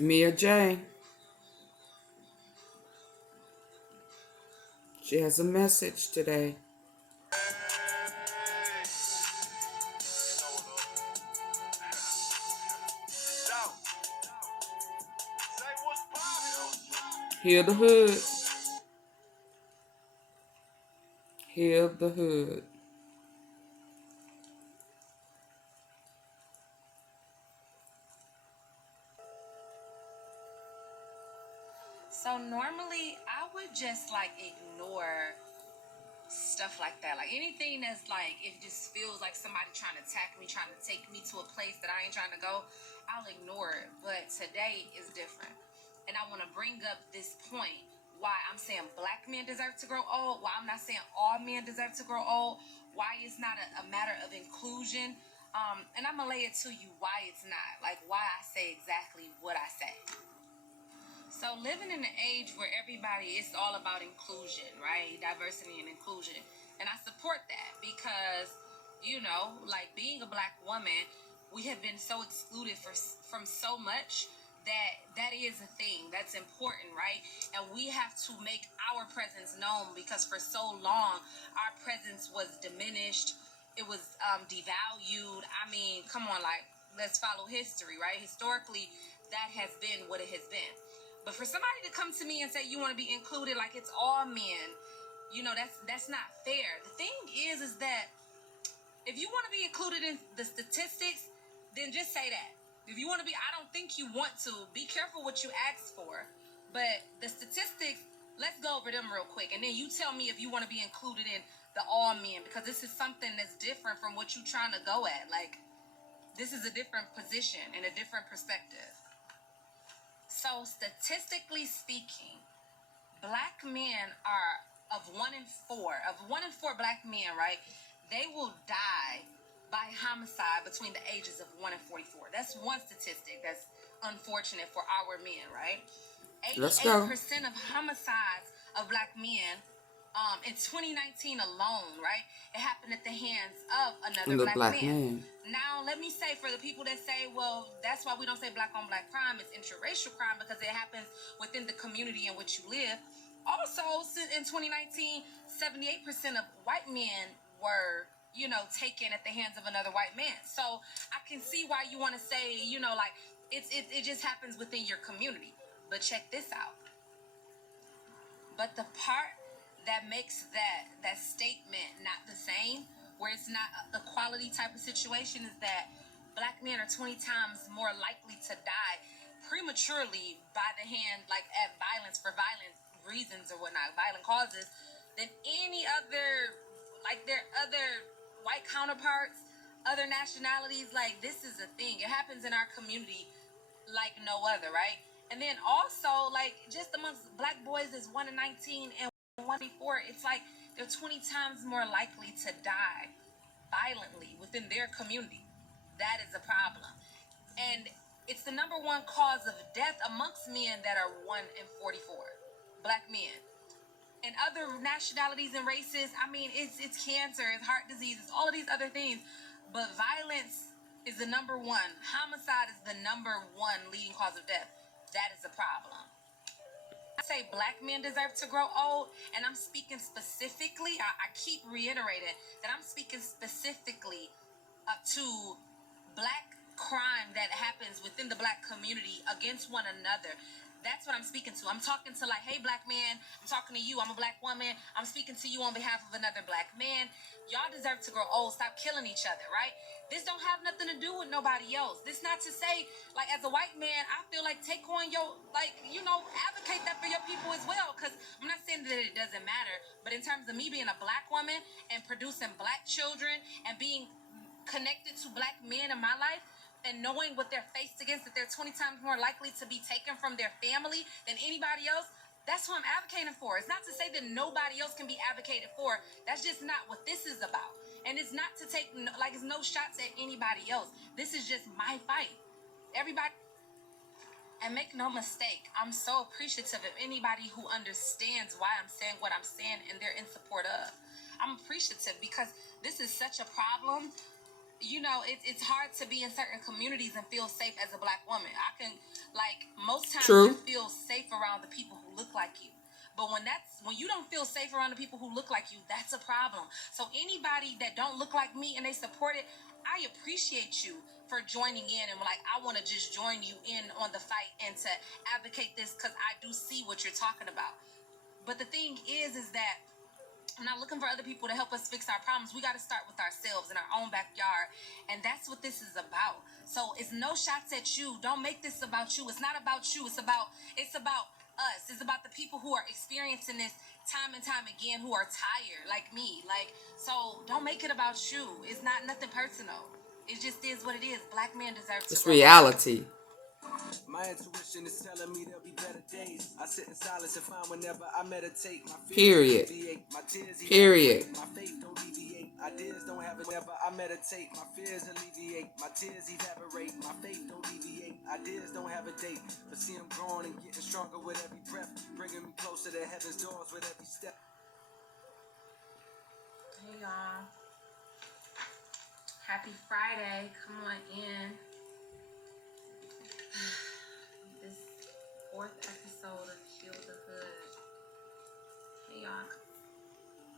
Mia J. She has a message today. Heal the hood. Heal the hood. So normally I would just like ignore stuff like that. Like anything that's like, it just feels like somebody trying to attack me, trying to take me to a place that I ain't trying to go, I'll ignore it. But today is different. And I want to bring up this point why I'm saying black men deserve to grow old, why I'm not saying all men deserve to grow old, why it's not a matter of inclusion. And I'm going to lay it to you why it's not. Like why I say exactly what I say. So living in an age where everybody, it's all about inclusion, right? Diversity and inclusion. And I support that because, you know, like being a black woman, we have been so excluded from so much that is a thing that's important, right? And we have to make our presence known because for so long, our presence was diminished. It was devalued. I mean, come on, like, let's follow history, right? Historically, that has been what it has been. But for somebody to come to me and say you want to be included like it's all men, you know, that's not fair. The thing is that if you want to be included in the statistics, then just say that. If you want to be, I don't think you want to. Be careful what you ask for. But the statistics, let's go over them real quick. And then you tell me if you want to be included in the all men, because this is something that's different from what you're trying to go at. Like, this is a different position and a different perspective. So statistically speaking, black men are of 1 in 4 black men, right? They will die by homicide between the ages of 1 and 44. That's one statistic that's unfortunate for our men, right? 88% of homicides of black men in 2019 alone, right? It happened at the hands of another black man. Now, let me say for the people that say, well, that's why we don't say black on black crime, it's interracial crime because it happens within the community in which you live. Also, in 2019, 78% of white men were, you know, taken at the hands of another white man. So I can see why you want to say, you know, like it just happens within your community. But check this out. But the part that makes that statement not the same, where it's not a equality type of situation, is that black men are 20 times more likely to die prematurely by the hand, like at violence for violent reasons or whatnot, violent causes, than any other, like their other white counterparts, other nationalities. Like this is a thing. It happens in our community like no other, right? And then also, like, just amongst black boys is 1 in 19 and 1 in 4. It's like they're 20 times more likely to die violently within their community. That is a problem. And it's the number one cause of death amongst men that are 1 in 44. Black men. And other nationalities and races, I mean, it's cancer, it's heart disease, it's all of these other things. But violence is the number one. Homicide is the number one leading cause of death. That is a problem. I say black men deserve to grow old, and I'm speaking specifically, I keep reiterating that I'm speaking specifically to black crime that happens within the black community against one another. That's what I'm speaking to. I'm talking to like, hey, black man, I'm talking to you. I'm a black woman. I'm speaking to you on behalf of another black man. Y'all deserve to grow old. Stop killing each other, right? This don't have nothing to do with nobody else. This not to say, like, as a white man, I feel like take on your, like, you know, advocate that for your people as well. Because I'm not saying that it doesn't matter. But in terms of me being a black woman and producing black children and being connected to black men in my life, and knowing what they're faced against, that they're 20 times more likely to be taken from their family than anybody else, that's what I'm advocating for. It's not to say that nobody else can be advocated for. That's just not what this is about. And it's not to take, like, it's no shots at anybody else. This is just my fight. Everybody, and make no mistake, I'm so appreciative of anybody who understands why I'm saying what I'm saying and they're in support of. I'm appreciative because this is such a problem. you know, it's hard to be in certain communities and feel safe as a black woman. I can, like, most times True. you feel safe around the people who look like you. But when you don't feel safe around the people who look like you, that's a problem. So anybody that don't look like me and they support it, I appreciate you for joining in, and like, I want to just join you in on the fight and to advocate this, because I do see what you're talking about. But the thing is that I'm not looking for other people to help us fix our problems. We got to start with ourselves in our own backyard. And that's what this is about. So it's no shots at you. Don't make this about you. It's not about you. It's about us. It's about the people who are experiencing this time and time again, who are tired like me. Like, so don't make it about you. It's not nothing personal. It just is what it is. Black men deserve to It's grow up. reality. My intuition is telling me there'll be better days. I sit in silence and find whenever I meditate. My Period. My tears Period. My faith don't deviate. Ideas don't have it whenever I meditate. My fears alleviate. My tears evaporate. My faith don't deviate. Ideas don't have a date. But see them growing and getting stronger with every breath. Bringing me closer to heaven's doors with every step. Hey y'all. Happy Friday. Come on in. This 4th episode of Heal the Hood. Hey y'all.